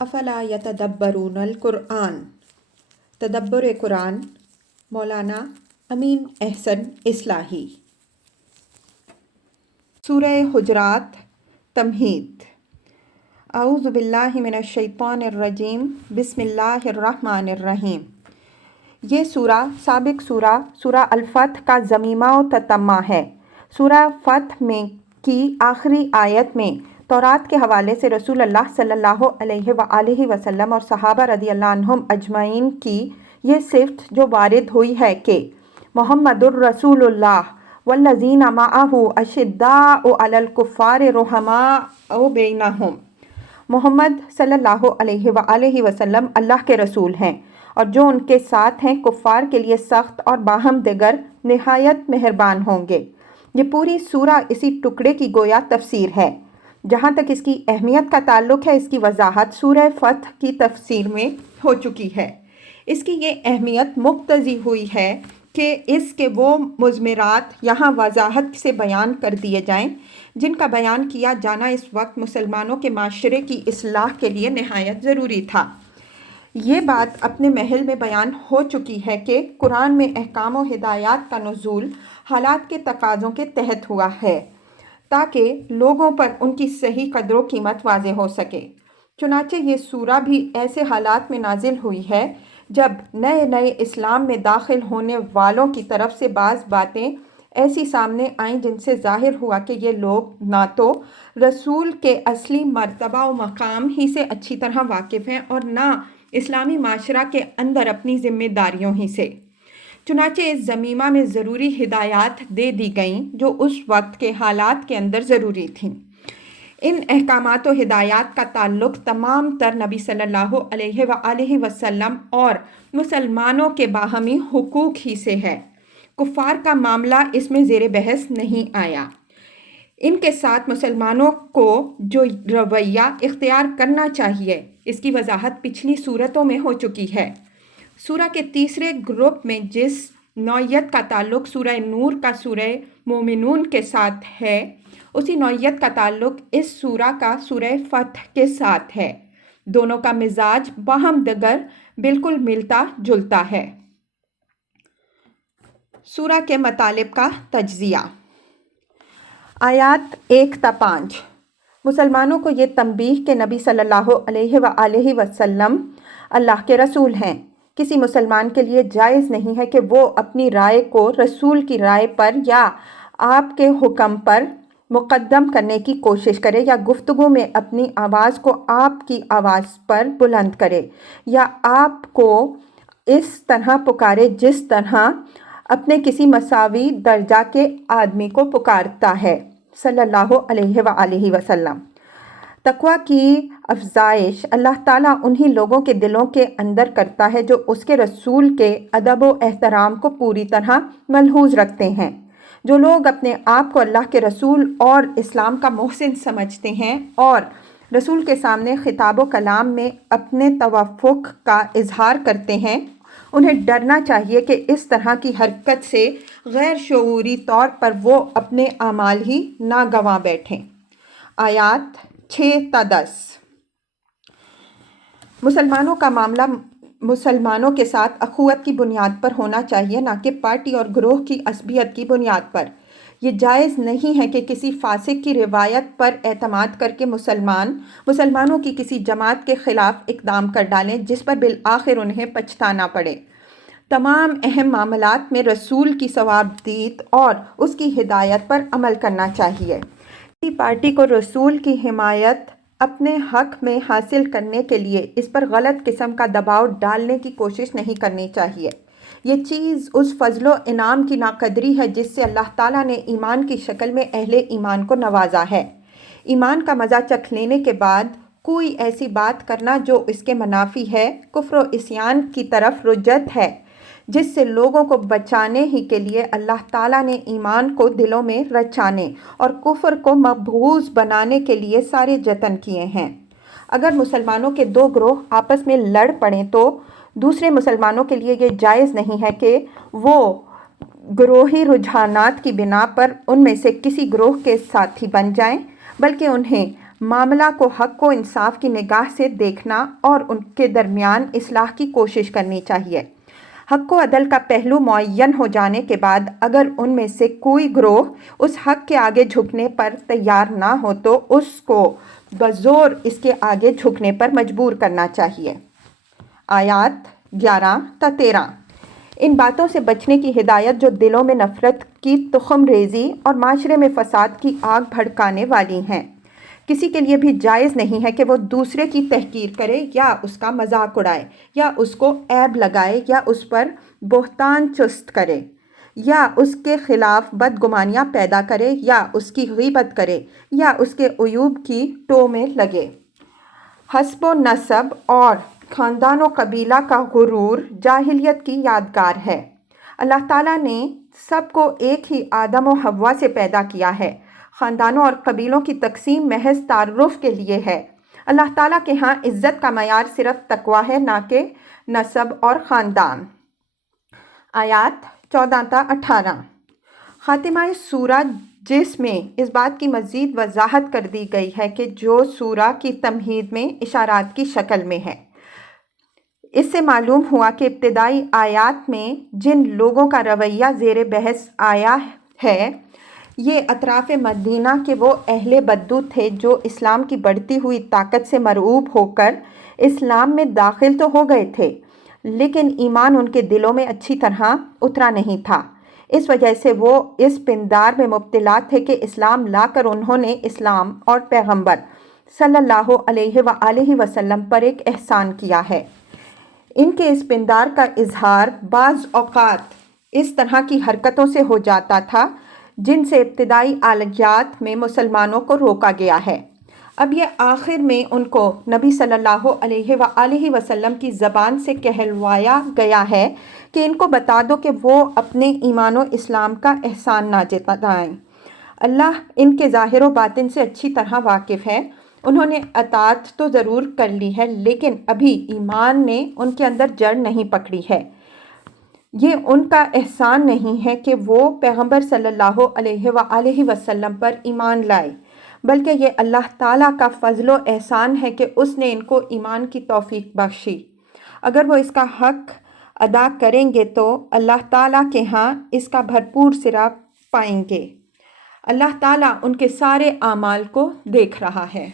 افلا یتدبرون القرآن، تدبر قرآن، مولانا امین احسن اصلاحی۔ سورہ حجرات، تمہید۔ اعوذ باللہ من الشیطان الرجیم، بسم اللہ الرحمن الرحیم۔ یہ سورہ سابق سورہ الفتح کا ضمیمہ و تتمہ ہے۔ سورہ فتح میں کی آخری آیت میں تورات کے حوالے سے رسول اللہ صلی اللہ علیہ وآلہ وسلم اور صحابہ رضی اللہ عنہم اجمعین کی یہ صفت جو وارد ہوئی ہے کہ محمد الرسول اللہ والذین معہ اشداء علی الکفار رحماء بینہم، محمد صلی اللہ علیہ وآلہ وسلم اللہ کے رسول ہیں اور جو ان کے ساتھ ہیں کفار کے لیے سخت اور باہم دیگر نہایت مہربان ہوں گے۔ یہ پوری سورہ اسی ٹکڑے کی گویا تفسیر ہے۔ جہاں تک اس کی اہمیت کا تعلق ہے، اس کی وضاحت سورہ فتح کی تفسیر میں ہو چکی ہے۔ اس کی یہ اہمیت مقتضی ہوئی ہے کہ اس کے وہ مضمرات یہاں وضاحت سے بیان کر دیے جائیں جن کا بیان کیا جانا اس وقت مسلمانوں کے معاشرے کی اصلاح کے لیے نہایت ضروری تھا۔ یہ بات اپنے محل میں بیان ہو چکی ہے کہ قرآن میں احکام و ہدایات کا نزول حالات کے تقاضوں کے تحت ہوا ہے تاکہ لوگوں پر ان کی صحیح قدر و قیمت واضح ہو سکے۔ چنانچہ یہ سورہ بھی ایسے حالات میں نازل ہوئی ہے جب نئے اسلام میں داخل ہونے والوں کی طرف سے بعض باتیں ایسی سامنے آئیں جن سے ظاہر ہوا کہ یہ لوگ نہ تو رسول کے اصلی مرتبہ و مقام ہی سے اچھی طرح واقف ہیں اور نہ اسلامی معاشرہ کے اندر اپنی ذمہ داریوں ہی سے۔ چنانچہ اس ضمیمہ میں ضروری ہدایات دے دی گئیں جو اس وقت کے حالات کے اندر ضروری تھیں۔ ان احکامات و ہدایات کا تعلق تمام تر نبی صلی اللہ علیہ وآلہ وسلم اور مسلمانوں کے باہمی حقوق ہی سے ہے۔ کفار کا معاملہ اس میں زیر بحث نہیں آیا۔ ان کے ساتھ مسلمانوں کو جو رویہ اختیار کرنا چاہیے اس کی وضاحت پچھلی صورتوں میں ہو چکی ہے۔ سورہ کے تیسرے گروپ میں جس نوعیت کا تعلق سورہ نور کا سورہ مومنون کے ساتھ ہے، اسی نوعیت کا تعلق اس سورہ کا سورہ فتح کے ساتھ ہے۔ دونوں کا مزاج باہم دیگر بالکل ملتا جلتا ہے۔ سورہ کے مطالب کا تجزیہ۔ آیات 1 تا 5۔ مسلمانوں کو یہ تنبیہ کہ نبی صلی اللہ علیہ وآلہ وسلم اللہ کے رسول ہیں۔ کسی مسلمان کے لیے جائز نہیں ہے کہ وہ اپنی رائے کو رسول کی رائے پر یا آپ کے حکم پر مقدم کرنے کی کوشش کرے یا گفتگو میں اپنی آواز کو آپ کی آواز پر بلند کرے یا آپ کو اس طرح پکارے جس طرح اپنے کسی مساوی درجہ کے آدمی کو پکارتا ہے صلی اللہ علیہ وآلہ وسلم۔ تقویٰ کی افزائش اللہ تعالیٰ انہی لوگوں کے دلوں کے اندر کرتا ہے جو اس کے رسول کے ادب و احترام کو پوری طرح ملحوظ رکھتے ہیں۔ جو لوگ اپنے آپ کو اللہ کے رسول اور اسلام کا محسن سمجھتے ہیں اور رسول کے سامنے خطاب و کلام میں اپنے توافق کا اظہار کرتے ہیں، انہیں ڈرنا چاہیے کہ اس طرح کی حرکت سے غیر شعوری طور پر وہ اپنے اعمال ہی نہ گنوا بیٹھیں۔ آیات 6 تا 10۔ مسلمانوں کا معاملہ مسلمانوں کے ساتھ اخوت کی بنیاد پر ہونا چاہیے، نہ کہ پارٹی اور گروہ کی عصبیت کی بنیاد پر۔ یہ جائز نہیں ہے کہ کسی فاسق کی روایت پر اعتماد کر کے مسلمانوں کی کسی جماعت کے خلاف اقدام کر ڈالیں جس پر بالآخر انہیں پچھتانا پڑے۔ تمام اہم معاملات میں رسول کی صوابدید اور اس کی ہدایت پر عمل کرنا چاہیے۔ کسی پارٹی کو رسول کی حمایت اپنے حق میں حاصل کرنے کے لیے اس پر غلط قسم کا دباؤ ڈالنے کی کوشش نہیں کرنی چاہیے۔ یہ چیز اس فضل و انعام کی ناقدری ہے جس سے اللہ تعالیٰ نے ایمان کی شکل میں اہل ایمان کو نوازا ہے۔ ایمان کا مزہ چکھ لینے کے بعد کوئی ایسی بات کرنا جو اس کے منافی ہے، کفر و عصیان کی طرف رجعت ہے جس سے لوگوں کو بچانے ہی کے لیے اللہ تعالیٰ نے ایمان کو دلوں میں رچانے اور کفر کو مبغوض بنانے کے لیے سارے جتن کیے ہیں۔ اگر مسلمانوں کے دو گروہ آپس میں لڑ پڑیں تو دوسرے مسلمانوں کے لیے یہ جائز نہیں ہے کہ وہ گروہی رجحانات کی بنا پر ان میں سے کسی گروہ کے ساتھی بن جائیں، بلکہ انہیں معاملہ کو حق و انصاف کی نگاہ سے دیکھنا اور ان کے درمیان اصلاح کی کوشش کرنی چاہیے۔ حق و عدل کا پہلو معین ہو جانے کے بعد اگر ان میں سے کوئی گروہ اس حق کے آگے جھکنے پر تیار نہ ہو تو اس کو بزور اس کے آگے جھکنے پر مجبور کرنا چاہیے۔ آیات 11 تا 13۔ ان باتوں سے بچنے کی ہدایت جو دلوں میں نفرت کی تخم ریزی اور معاشرے میں فساد کی آگ بھڑکانے والی ہیں۔ کسی کے لیے بھی جائز نہیں ہے کہ وہ دوسرے کی تحقیر کرے یا اس کا مذاق اڑائے یا اس کو عیب لگائے یا اس پر بہتان چست کرے یا اس کے خلاف بدگمانیاں پیدا کرے یا اس کی غیبت کرے یا اس کے عیوب کی ٹو میں لگے۔ حسب و نسب اور خاندان و قبیلہ کا غرور جاہلیت کی یادگار ہے۔ اللہ تعالیٰ نے سب کو ایک ہی آدم و حوا سے پیدا کیا ہے۔ خاندانوں اور قبیلوں کی تقسیم محض تعارف کے لیے ہے۔ اللہ تعالیٰ کے ہاں عزت کا معیار صرف تقویٰ ہے، نہ کہ نسب اور خاندان۔ آیات 14 تا 18۔ خاتمہ سورہ جس میں اس بات کی مزید وضاحت کر دی گئی ہے کہ جو سورہ کی تمہید میں اشارات کی شکل میں ہے۔ اس سے معلوم ہوا کہ ابتدائی آیات میں جن لوگوں کا رویہ زیر بحث آیا ہے یہ اطراف مدینہ کے وہ اہل بدو تھے جو اسلام کی بڑھتی ہوئی طاقت سے مرعوب ہو کر اسلام میں داخل تو ہو گئے تھے لیکن ایمان ان کے دلوں میں اچھی طرح اترا نہیں تھا۔ اس وجہ سے وہ اس پندار میں مبتلا تھے کہ اسلام لا کر انہوں نے اسلام اور پیغمبر صلی اللہ علیہ وآلہ وسلم پر ایک احسان کیا ہے۔ ان کے اس پندار کا اظہار بعض اوقات اس طرح کی حرکتوں سے ہو جاتا تھا جن سے ابتدائی عالمیات میں مسلمانوں کو روکا گیا ہے۔ اب یہ آخر میں ان کو نبی صلی اللہ علیہ وآلہ وسلم کی زبان سے کہلوایا گیا ہے کہ ان کو بتا دو کہ وہ اپنے ایمان و اسلام کا احسان نہ جتائیں۔ اللہ ان کے ظاہر و باطن سے اچھی طرح واقف ہے۔ انہوں نے اطاعت تو ضرور کر لی ہے لیکن ابھی ایمان نے ان کے اندر جڑ نہیں پکڑی ہے۔ یہ ان کا احسان نہیں ہے کہ وہ پیغمبر صلی اللہ علیہ وآلہ وسلم پر ایمان لائے بلکہ یہ اللہ تعالیٰ کا فضل و احسان ہے کہ اس نے ان کو ایمان کی توفیق بخشی۔ اگر وہ اس کا حق ادا کریں گے تو اللہ تعالیٰ کے ہاں اس کا بھرپور صلہ پائیں گے۔ اللہ تعالیٰ ان کے سارے اعمال کو دیکھ رہا ہے۔